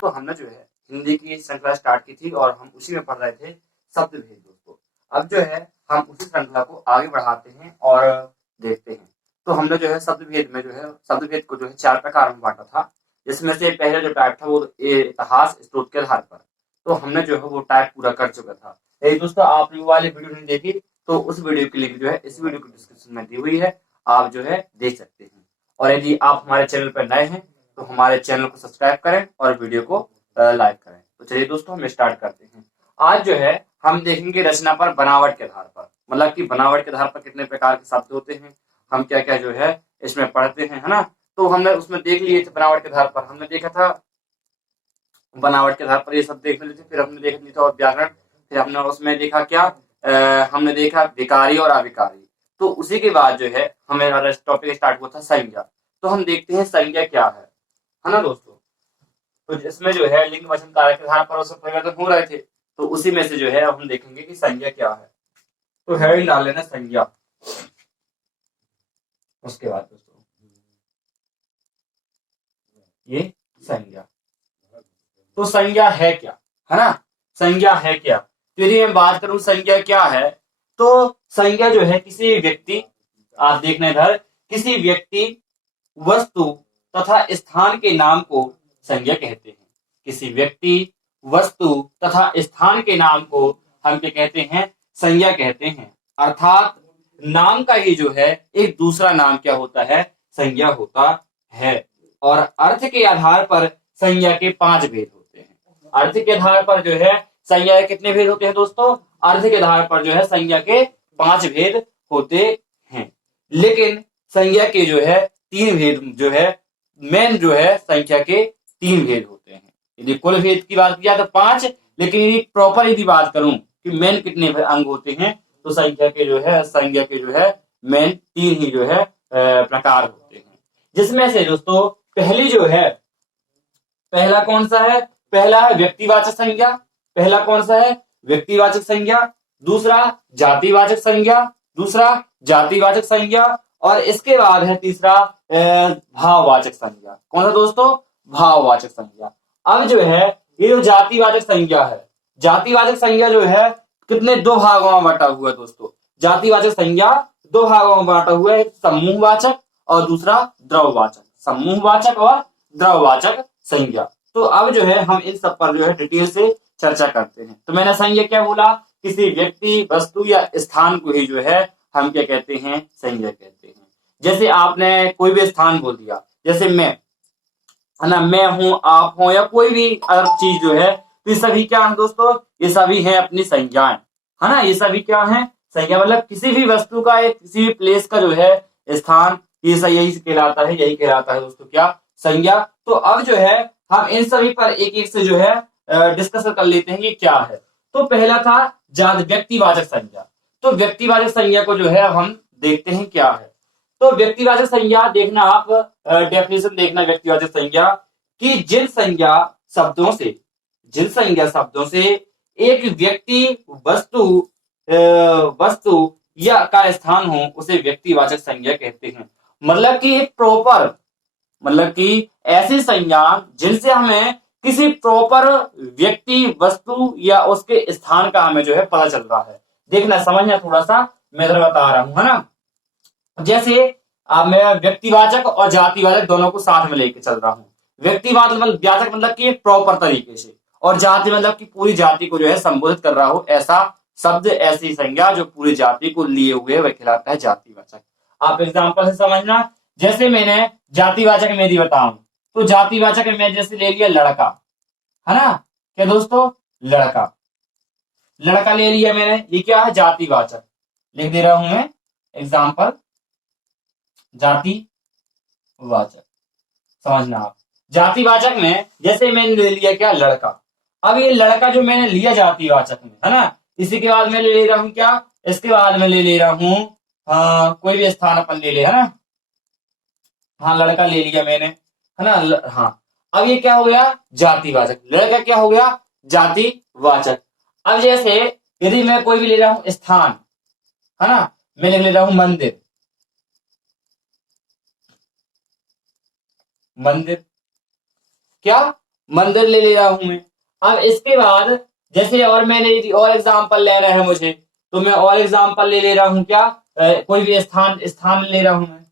तो हमने जो है हिंदी की श्रृंखला स्टार्ट की थी और हम उसी में पढ़ रहे थे शब्द भेद दोस्तों। अब जो है हम उसी श्रृंखला को आगे बढ़ाते हैं और देखते हैं। तो हमने जो है शब्द भेद में जो है शब्द भेद को जो है 4 प्रकार में बांटा था, जिसमें से पहले जो टाइप था वो इतिहास स्रोत के आधार पर, तो हमने जो है वो टाइप पूरा कर चुका था। यदि दोस्तों आपने वो वाली वीडियो नहीं देखी तो उस वीडियो की लिंक जो है इस वीडियो की डिस्क्रिप्शन में दी हुई है, आप जो है देख सकते हैं। और यदि आप हमारे चैनल पर नए हैं तो हमारे चैनल को सब्सक्राइब करें और वीडियो को लाइक करें। तो चलिए दोस्तों हम स्टार्ट करते हैं। आज जो है हम देखेंगे रचना पर बनावट के आधार पर, मतलब कि बनावट के आधार पर कितने प्रकार के शब्द होते हैं, हम क्या क्या जो है इसमें पढ़ते हैं, है ना। तो हमने उसमें देख लिए थे बनावट के आधार पर, हमने देखा था बनावट के आधार पर ये सब देख लेते, फिर हमने देख लिया था और व्याकरण, फिर हमने उसमें देखा क्या हमने देखा विकारी और अविकारी। तो उसी के बाद जो है हमें टॉपिक स्टार्ट हुआ था संज्ञा। तो हम देखते हैं संज्ञा क्या है ना दोस्तों। तो इसमें जो है लिंग वचन कारक के आधार पर उसमें परिवर्तन हो रहे थे, तो उसी में से जो है अब हम देखेंगे कि संज्ञा क्या है। तो है डाल लेना संज्ञा। उसके बाद दोस्तों ये संज्ञा, तो संज्ञा है क्या, है ना। संज्ञा है क्या, तो यदि मैं बात करूं संज्ञा क्या है, तो संज्ञा जो है किसी व्यक्ति, आप देखना इधर, किसी व्यक्ति वस्तु तथा स्थान के नाम को संज्ञा कहते हैं। किसी व्यक्ति वस्तु तथा स्थान के नाम को हम क्या कहते हैं, संज्ञा कहते हैं। अर्थात नाम का ही जो है एक दूसरा नाम क्या होता है, संज्ञा होता है। और अर्थ के आधार पर संज्ञा के 5 भेद होते हैं। अर्थ के आधार पर जो है संज्ञा के कितने भेद होते हैं दोस्तों, अर्थ के आधार पर जो है संज्ञा के 5 भेद होते हैं। लेकिन संज्ञा के जो है 3 भेद जो है मेन जो है संख्या के 3 भेद होते हैं। यदि कुल भेद की बात किया तो 5, लेकिन यदि प्रॉपर यदि बात करूं कि मेन कितने अंग होते हैं, तो संख्या के जो है मेन 3 ही जो है प्रकार होते हैं। जिसमें से दोस्तों पहली जो है, पहला कौन सा है, पहला है व्यक्तिवाचक संज्ञा। पहला कौन सा है, व्यक्तिवाचक संज्ञा। दूसरा जातिवाचक संज्ञा, दूसरा जातिवाचक संज्ञा। और इसके बाद है तीसरा भाववाचक संज्ञा। कौन सा दोस्तों, भाववाचक संज्ञा। अब जो है ये जो जातिवाचक संज्ञा है, जातिवाचक संज्ञा जो है कितने 2 भागों में बांटा हुआ है दोस्तों। जातिवाचक संज्ञा 2 भागों में बांटा हुआ है, समूहवाचक और दूसरा द्रव्यवाचक। समूहवाचक और द्रव्यवाचक संज्ञा। तो अब जो है हम इन सब पर जो है डिटेल से चर्चा करते हैं। तो मैंने संज्ञा क्या बोला, किसी व्यक्ति वस्तु या स्थान को ही जो है हम क्या कहते हैं, संज्ञा कहते हैं। जैसे आपने कोई भी स्थान बोल दिया, जैसे मैं, है ना, मैं हूं, आप हो, या कोई भी अदर चीज जो है, तो ये सभी क्या है दोस्तों, ये सभी है अपनी संज्ञाएं, है ना। ये सभी क्या है, संज्ञा। मतलब किसी भी वस्तु का या किसी भी प्लेस का जो है स्थान, ये यही कहलाता है, यही कहलाता है दोस्तों क्या, संज्ञा। तो अब जो है हम इन सभी पर एक एक से जो है डिस्कस कर लेते हैं कि क्या है। तो पहला था व्यक्तिवाचक संज्ञा। तो व्यक्तिवाचक संज्ञा को जो है हम देखते हैं क्या है। तो व्यक्तिवाचक संज्ञा देखना आप, डेफिनेशन देखना व्यक्तिवाचक संज्ञा कि जिन संज्ञा शब्दों से एक व्यक्ति वस्तु या का स्थान हो उसे व्यक्तिवाचक संज्ञा कहते हैं। मतलब कि एक प्रॉपर, मतलब कि ऐसी संज्ञा जिनसे हमें किसी प्रॉपर व्यक्ति वस्तु या उसके स्थान का हमें जो है पता चल रहा है। देखना समझना थोड़ा सा, मैं इधर बता रहा हूं, है ना। जैसे मैं व्यक्तिवाचक और जातिवाचक दोनों को साथ में लेके चल रहा हूं। व्यक्तिवाचक मतलब कि प्रॉपर तरीके से, और जाति मतलब कि पूरी जाति को जो है संबोधित कर रहा हो, ऐसा शब्द, ऐसी संज्ञा जो पूरी जाति को लिए हुए वह कहलाता है जातिवाचक। आप एग्जाम्पल से समझना, जैसे मैंने जातिवाचक में यदि बताऊं, तो जातिवाचक में जैसे ले लिया लड़का, है ना, क्या दोस्तों, लड़का, लड़का ले लिया मैंने, ये क्या है, जातिवाचक। लिख दे रहा हूं मैं एग्जाम्पल, जातिवाचक, समझना आप। जातिवाचक में जैसे मैंने ले लिया क्या, लड़का। अब ये लड़का जो मैंने लिया जातिवाचक में, है ना, इसी के बाद मैं ले रहा हूं क्या, इसके बाद मैं ले रहा हूं कोई भी स्थान अपन ले ले, है ना। हाँ, लड़का ले लिया मैंने, है ना। हाँ, अब ये क्या हो गया, जातिवाचक। लड़का क्या हो गया, जातिवाचक। अब जैसे यदि मैं कोई भी ले रहा हूं स्थान, है ना, मैं ले रहा हूं मंदिर, मंदिर क्या, मंदिर ले रहा हूं मैं। अब इसके बाद जैसे और मैंने और एग्जाम्पल लेना है मुझे, तो मैं और एग्जाम्पल ले रहा हूं क्या, कोई भी स्थान स्थान ले रहा हूं मैं।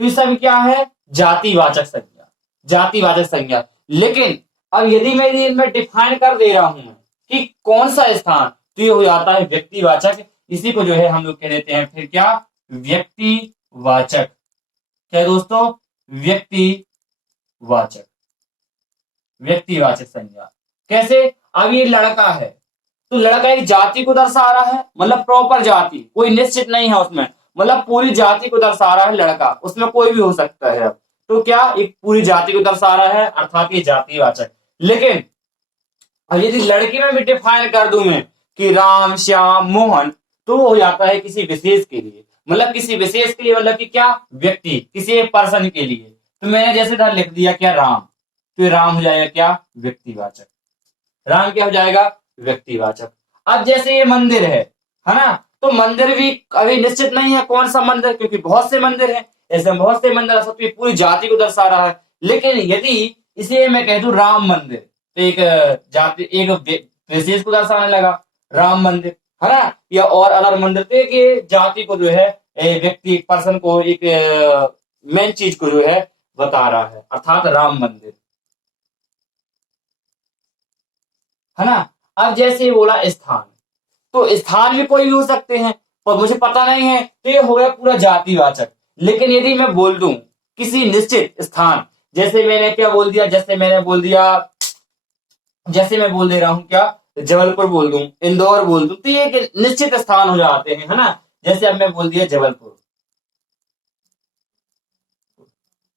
तो ये सब क्या है, जातिवाचक संज्ञा, जातिवाचक संज्ञा। लेकिन अब यदि मैं इनमें डिफाइन कर दे रहा हूं कि कौन सा स्थान, तो ये हो जाता है व्यक्तिवाचक। इसी को जो है हम लोग कह देते हैं फिर क्या, व्यक्तिवाचक। क्या दोस्तों, व्यक्तिवाचक, व्यक्तिवाचक संज्ञा। कैसे, अब ये लड़का है, तो लड़का एक जाति को दर्शा रहा है, मतलब प्रॉपर जाति, कोई निश्चित नहीं है उसमें, मतलब पूरी जाति को दर्शा रहा है लड़का, उसमें कोई भी हो सकता है। तो क्या, एक पूरी जाति को दर्शा रहा है, अर्थात ये जातिवाचक। लेकिन अब यदि लड़की में भी डिफाइन कर दूं मैं कि राम श्याम मोहन, तो वो हो जाता है किसी विशेष के लिए, मतलब किसी विशेष के लिए, मतलब कि क्या, व्यक्ति, किसी एक पर्सन के लिए। तो मैंने जैसे इधर लिख दिया क्या, राम, तो ये राम हो जाएगा क्या, व्यक्तिवाचक। राम क्या हो जाएगा, व्यक्तिवाचक। अब जैसे ये मंदिर है ना, तो मंदिर भी अभी निश्चित नहीं है कौन सा मंदिर, क्योंकि बहुत से मंदिर हैं, ऐसे बहुत से मंदिर, सब पूरी जाति को दर्शा रहा है। लेकिन यदि इसे मैं कह दूं राम मंदिर, तो एक जाति, एक विशेष को दर्शाने लगा, राम मंदिर, है ना, या और अदर मंदिर, तो एक ये जाति को जो है, व्यक्ति, पर्सन को, एक मेन चीज को जो है बता रहा है, अर्थात राम मंदिर, है ना। अब जैसे बोला स्थान, तो स्थान भी कोई भी हो सकते हैं, पर मुझे पता नहीं है, तो ये हो गया पूरा जातिवाचक। लेकिन यदि मैं बोल दूं किसी निश्चित स्थान, जैसे मैंने क्या बोल दिया, जैसे मैंने बोल दिया, जैसे मैं बोल दे रहा हूं क्या, जबलपुर बोल दूं, इंदौर बोल दूं, तो ये एक निश्चित स्थान हो जाते हैं, है ना। जैसे अब मैं बोल दिया जबलपुर,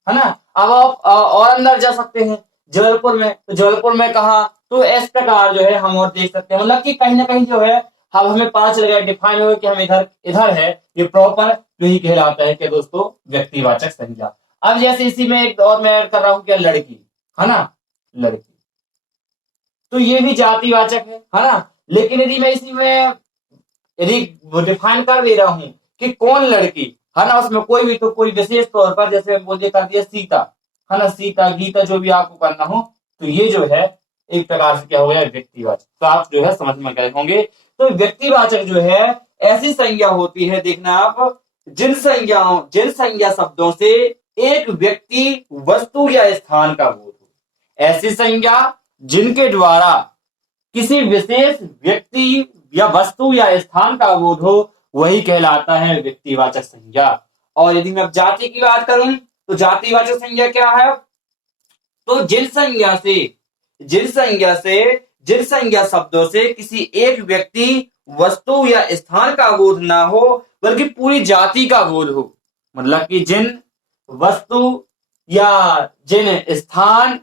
है ना। अब आप और अंदर जा सकते हैं जबलपुर में, तो जबलपुर में कहा, तो इस प्रकार जो है हम और देख सकते हैं, मतलब कि कहीं ना कहीं जो है, अब हमें पता चल गया, डिफाइन हो गया कि हम इधर इधर है, ये प्रॉपर यही कहलाता है कि दोस्तों व्यक्तिवाचक संज्ञा। अब जैसे इसी में एक और मैं ऐड कर रहा हूं क्या, लड़की, है ना, लड़की, तो ये भी जातिवाचक है ना। लेकिन यदि मैं इसी में यदि डिफाइन कर दे रहा हूं कि कौन लड़की, है ना, उसमें कोई भी, तो कोई विशेष तौर पर, जैसे बोल दिया, कर दिया सीता, है ना, सीता, गीता, जो भी आपको करना हो, तो ये जो है एक प्रकार से क्या हो गया, व्यक्तिवाचक। तो आप जो है समझ में गए होंगे। तो व्यक्तिवाचक जो है ऐसी संज्ञा होती है, देखना आप, जिन संज्ञा शब्दों से एक व्यक्ति, वस्तु या स्थान का बोध हो, ऐसी संज्ञा जिनके द्वारा किसी विशेष व्यक्ति या वस्तु या स्थान का बोध हो, वही कहलाता है व्यक्तिवाचक संज्ञा। और यदि मैं जाति की बात करूं, तो जातिवाचक संज्ञा क्या है, तो जिन संज्ञा शब्दों से किसी एक व्यक्ति, वस्तु या स्थान का बोध ना हो, बल्कि पूरी जाति का बोध हो, मतलब कि जिन वस्तु या जिन स्थान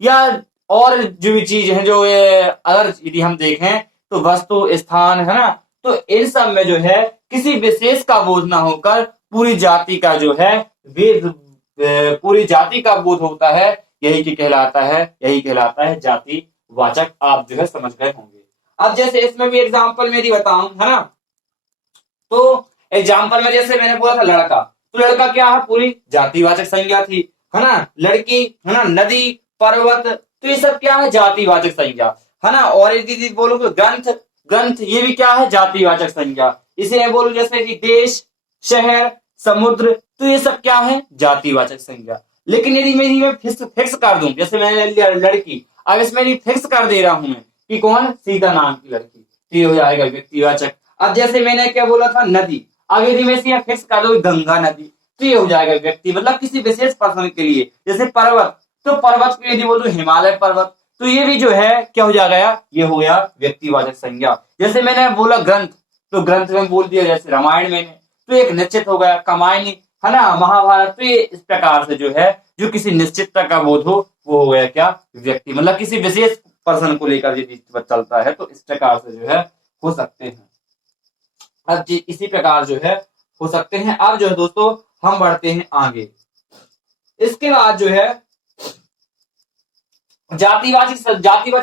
या और जो भी चीज है, जो ये अगर यदि हम देखें, तो वस्तु, स्थान, है ना, तो इन सब में जो है किसी विशेष का बोध ना होकर पूरी जाति का जो है वेद, पूरी जाति का बोध होता है, यही कहलाता है जातिवाचक। आप जो है समझ गए होंगे। अब जैसे इसमें भी एग्जाम्पल मेरी बताऊं, है ना, तो एग्जाम्पल में जैसे मैंने बोला था लड़का, तो लड़का क्या है, पूरी जातिवाचक संज्ञा थी, है ना। लड़की, है ना, नदी, पर्वत, तो ये सब क्या है, जातिवाचक संज्ञा, है ना। और यदि बोलो तो ग्रंथ, ये भी क्या है, जातिवाचक संज्ञा। इसे मैं बोलूं जैसे कि देश, शहर, समुद्र, तो ये सब क्या है, जातिवाचक संज्ञा। लेकिन यदि मेरी मैं फिक्स कर दूं, जैसे मैंने लिया लड़की, अब इसमें फिक्स कर दे रहा हूं मैं कि कौन, सीता नाम की लड़की, तो ये हो जाएगा व्यक्तिवाचक। अब जैसे मैंने क्या बोला था, नदी, अब यदि मैं इसे फिक्स कर दो गंगा नदी, तो ये हो जाएगा व्यक्ति, मतलब किसी विशेष पर्सन के लिए। जैसे पर्वत, तो पर्वत को यदि बोलो हिमालय पर्वत, तो ये भी जो है क्या हो जाएगा, ये हो गया व्यक्तिवाचक संज्ञा। जैसे मैंने बोला ग्रंथ, तो ग्रंथ में बोल दिया जैसे रामायण मैंने, तो एक निश्चित हो गया, कमायनी, है ना, महाभारत, तो ये इस प्रकार से जो है, जो किसी निश्चितता का बोध हो, वो हो गया क्या, व्यक्ति, मतलब किसी विशेष पर्सन को लेकर यदि चलता है, तो इस प्रकार से जो है हो सकते हैं। अब इसी प्रकार जो है हो सकते हैं। अब जो है दोस्तों हम बढ़ते हैं आगे। इसके बाद जो है जातिवाचक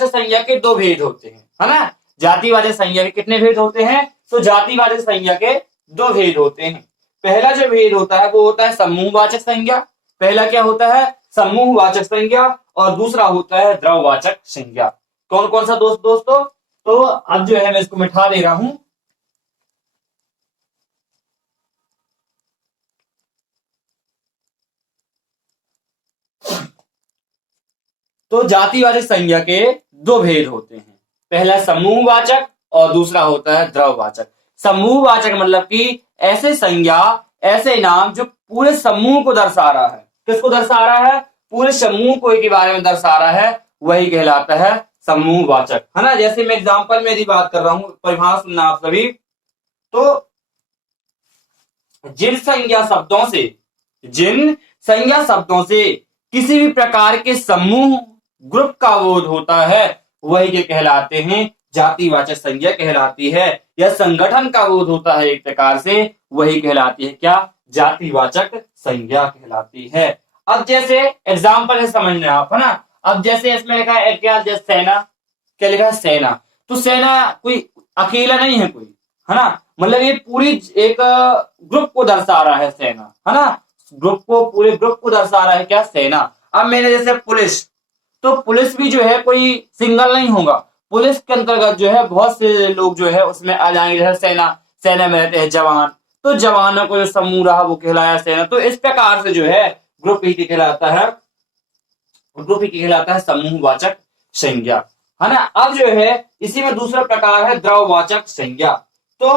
संज्ञा के दो भेद होते हैं, है ना। जातिवाचक संज्ञा के कितने भेद होते हैं, तो जातिवाचक संज्ञा के दो भेद होते हैं। पहला जो भेद होता है वो होता है समूहवाचक संज्ञा। पहला क्या होता है, समूहवाचक संज्ञा और दूसरा होता है द्रववाचक संज्ञा। कौन कौन सा दोस्तों? तो अब जो है मैं इसको मिटा दे रहा हूं। तो जातिवाचक संज्ञा के दो भेद होते हैं, पहला समूहवाचक और दूसरा होता है द्रववाचक। समूहवाचक मतलब कि ऐसे संज्ञा, ऐसे नाम जो पूरे समूह को दर्शा रहा है। किसको दर्शा रहा है? पूरे समूह को के बारे में दर्शा रहा है, वही कहलाता है समूहवाचक, है ना। जैसे मैं एग्जाम्पल में बात कर रहा हूं, परिभाषा सुनना आप सभी। तो जिन संज्ञा शब्दों से किसी भी प्रकार के समूह ग्रुप का बोध होता है, वही के कहलाते हैं जातिवाचक संज्ञा कहलाती है। या संगठन का बोध होता है एक प्रकार से, वही कहलाती है क्या? जातिवाचक संज्ञा कहलाती है। अब जैसे एग्जाम्पल है, समझना आप, है ना। अब जैसे इसमें लिखा है क्या? जैसे सेना, क्या लिखा है? सेना। तो सेना कोई अकेला नहीं है कोई, है ना। मतलब ये पूरी एक ग्रुप को दर्शा रहा है सेना, है ना। पूरे ग्रुप को दर्शा रहा है क्या? सेना। अब मैंने जैसे पुलिस, तो पुलिस भी जो है कोई सिंगल नहीं होगा, पुलिस के अंतर्गत जो है बहुत से लोग जो है उसमें आ जाएंगे। जैसे सेना में रहते हैं जवान, तो जवानों को जो समूह रहा वो कहलाया सेना। तो इस प्रकार से जो है ग्रुप ही कहलाता है समूहवाचक संज्ञा, है ना। अब जो है इसी में दूसरा प्रकार है द्रववाचक संज्ञा। तो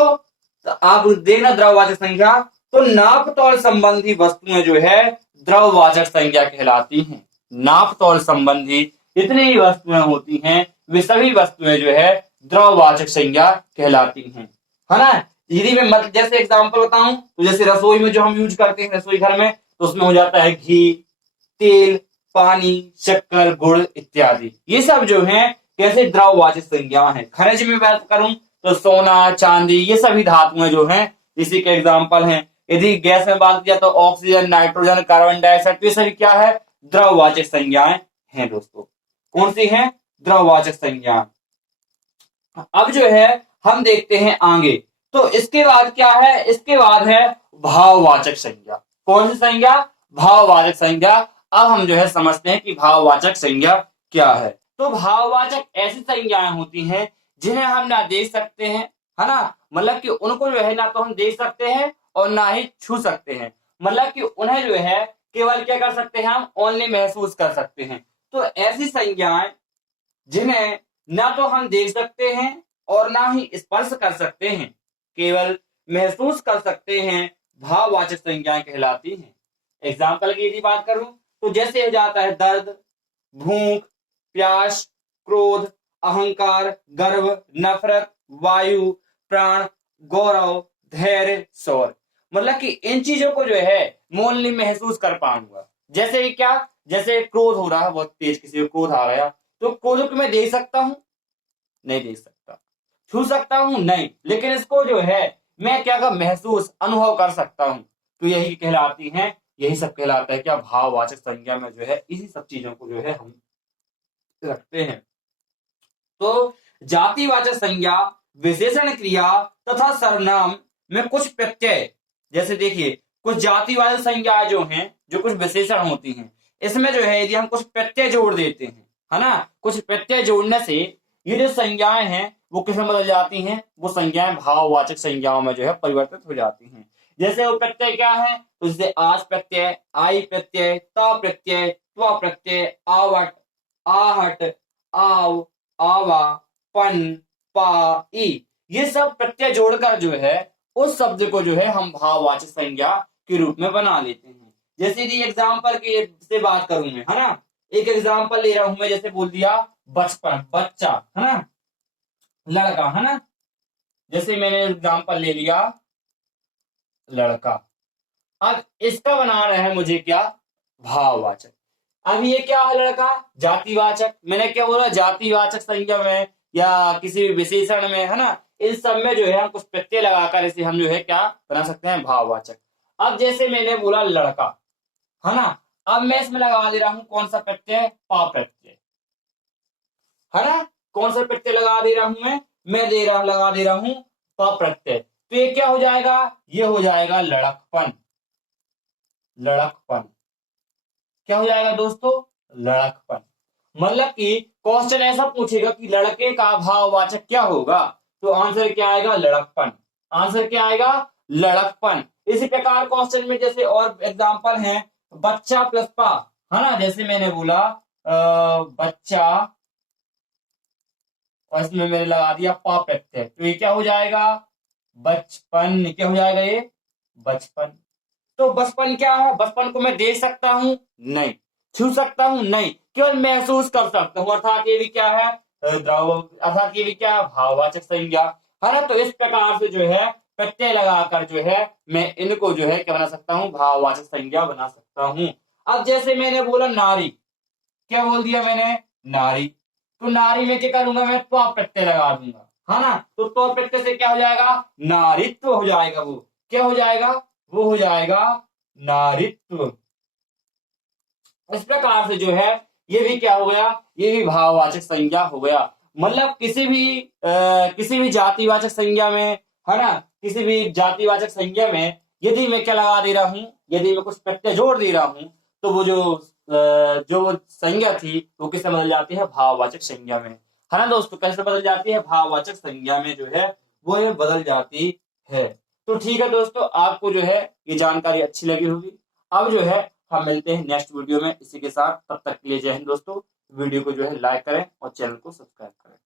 आप देखना द्रववाचक संज्ञा, तो नाप तौल संबंधी वस्तुएं जो है द्रववाचक संज्ञा कहलाती हैं। नाप तौल संबंधी जितनी ही वस्तुएं होती हैं, वे सभी वस्तुएं जो है द्रववाचक संज्ञा कहलाती हैं, है ना। यदि मैं मतलब जैसे एग्जांपल बताऊं, तो जैसे रसोई में जो हम यूज करते हैं रसोई घर में, तो उसमें हो जाता है घी, तेल, पानी, शक्कर, गुड़ इत्यादि। ये सब जो है कैसे द्रववाचक संज्ञा है। खनिज में बात करूं तो सोना, चांदी, ये सभी धातुएं जो हैं इसी के एग्जाम्पल हैं। यदि गैस में बात किया तो ऑक्सीजन, नाइट्रोजन, कार्बन डाइऑक्साइड, तो ये सभी क्या है? द्रववाचक संज्ञाएं हैं दोस्तों। कौन सी हैं? द्रववाचक संज्ञा। अब जो है हम देखते हैं आगे, तो इसके बाद क्या है? इसके बाद है भाववाचक संज्ञा। कौन सी संज्ञा? भाववाचक संज्ञा। अब हम जो है समझते हैं कि भाववाचक संज्ञा क्या है। तो भाववाचक ऐसी संज्ञाएं होती हैं जिन्हें हम ना देख सकते हैं, है ना। मतलब कि उनको जो है ना तो हम देख सकते हैं और ना ही छू सकते हैं। मतलब कि उन्हें जो है केवल क्या कर सकते हैं? हम ओनली महसूस कर सकते हैं। तो ऐसी संज्ञाएं जिन्हें ना तो हम देख सकते हैं और ना ही स्पर्श कर सकते हैं, केवल महसूस कर सकते हैं, भाववाचक संज्ञाएं कहलाती हैं। एग्जाम्पल की यदि बात करूं तो जैसे हो जाता है दर्द, भूख, प्यास, क्रोध, अहंकार, गर्व, नफरत, वायु, प्राण, गौरव, धैर्य, शौर्य। मतलब कि इन चीजों को जो है मैं ओनली महसूस कर पाऊंगा। जैसे कि क्या? जैसे क्रोध हो रहा है बहुत तेज, किसी को क्रोध आ गया, तो क्रोध को मैं देख सकता हूं? नहीं देख सकता। छू सकता हूं? नहीं। लेकिन इसको जो है मैं क्या कर महसूस, अनुभव कर सकता हूं। तो यही कहलाती हैं, यही सब कहलाता है क्या? भाववाचक संज्ञा में जो है इसी सब चीजों को जो है हम रखते हैं। तो जातिवाचक संज्ञा विशेषण क्रिया तथा सर्वनाम में कुछ प्रत्यय, जैसे देखिए कुछ जातिवाचक संज्ञा जो हैं, जो कुछ विशेषण होती हैं, इसमें जो है यदि हम कुछ प्रत्यय जोड़ देते हैं, है ना, कुछ प्रत्यय जोड़ने से ये जो संज्ञाएं हैं वो किसमें बदल जाती हैं? वो संज्ञाएं भाववाचक संज्ञाओं में जो है परिवर्तित हो जाती हैं। जैसे वो प्रत्यय क्या है? तो जैसे आज प्रत्यय, आई प्रत्यय, ता प्रत्यय, त्वा प्रत्यय, आवट, आहट, आव, आवा, पन, पा, ई, ये सब प्रत्यय जोड़कर जो है उस शब्द को जो है हम भाववाचक संज्ञा के रूप में बना लेते हैं। जैसे यदि एग्जाम्पल की से बात करूं मैं, है ना, एक एग्जाम्पल ले रहा हूं मैं, जैसे बोल दिया बचपन, बच्चा, है ना, लड़का, है ना। जैसे मैंने एग्जाम्पल ले लिया लड़का। अब इसका बना रहा है मुझे क्या? भाववाचक। अब ये क्या है? लड़का जातिवाचक। मैंने क्या बोला? जातिवाचक संज्ञा में या किसी भी विशेषण में, है ना, इस सब में जो है हम कुछ प्रत्यय लगाकर इसे हम जो है क्या बना सकते हैं? भाववाचक। अब जैसे मैंने बोला लड़का, है ना, अब मैं इसमें लगा दे रहा हूं कौन सा प्रत्यय? पा प्रत्यय, है ना। कौन सा प्रत्यय लगा दे रहा हूं मैं लगा दे रहा हूं पा प्रत्यय। तो ये क्या हो जाएगा? ये हो जाएगा लड़कपन, लड़कपन। क्या हो जाएगा दोस्तों, लड़कपन। मतलब कि क्वेश्चन ऐसा पूछेगा कि लड़के का भाववाचक क्या होगा, तो आंसर क्या आएगा, लड़कपन। आंसर क्या आएगा, लड़कपन। इसी प्रकार क्वेश्चन में जैसे और एग्जांपल हैं, बच्चा प्लस पा, है ना, जैसे मैंने बोला बच्चा और इसमें मैंने लगा दिया पा प्रत्यय, तो ये क्या हो जाएगा, बचपन। क्या हो जाएगा ये, बचपन। तो बचपन क्या है, बचपन को मैं देख सकता हूं, नहीं। छू सकता हूं, नहीं। केवल महसूस कर सकता हूं, अर्थात ये भी क्या है, द्रव, अर्थात ये भी क्या है, भाववाचक संज्ञा, है ना। तो इस प्रकार से जो है प्रत्यय लगाकर जो है मैं इनको जो है क्या बना सकता हूं, भाववाचक संज्ञा बना सकता हूं। अब जैसे मैंने बोला नारी, क्या बोल दिया मैंने, नारी। तो नारी में क्या करूंगा मैं, त्वा प्रत्यय लगा दूंगा, है ना। तो त्वा प्रत्यय से क्या हो जाएगा, नारित्व हो जाएगा। वो क्या हो जाएगा, वो हो जाएगा नारित्व। इस प्रकार से जो है ये भी क्या हो गया, ये भी भाववाचक संज्ञा हो गया। मतलब किसी भी जातिवाचक संज्ञा में, है ना, किसी भी जातिवाचक संज्ञा में यदि मैं क्या लगा दे रहा हूं, यदि मैं कुछ प्रत्यय जोड़ दे रहा हूं, तो वो जो वो संज्ञा थी वो किससे बदल जाती है, भाववाचक संज्ञा में, है ना दोस्तों। कैसे बदल जाती है, भाववाचक संज्ञा में जो है वो ये बदल जाती है। तो ठीक है दोस्तों, आपको जो है ये जानकारी अच्छी लगी होगी। अब जो है हम मिलते हैं नेक्स्ट वीडियो में इसी के साथ, तब तक के लिए जय हिंद दोस्तों। वीडियो को जो है लाइक करें और चैनल को सब्सक्राइब करें।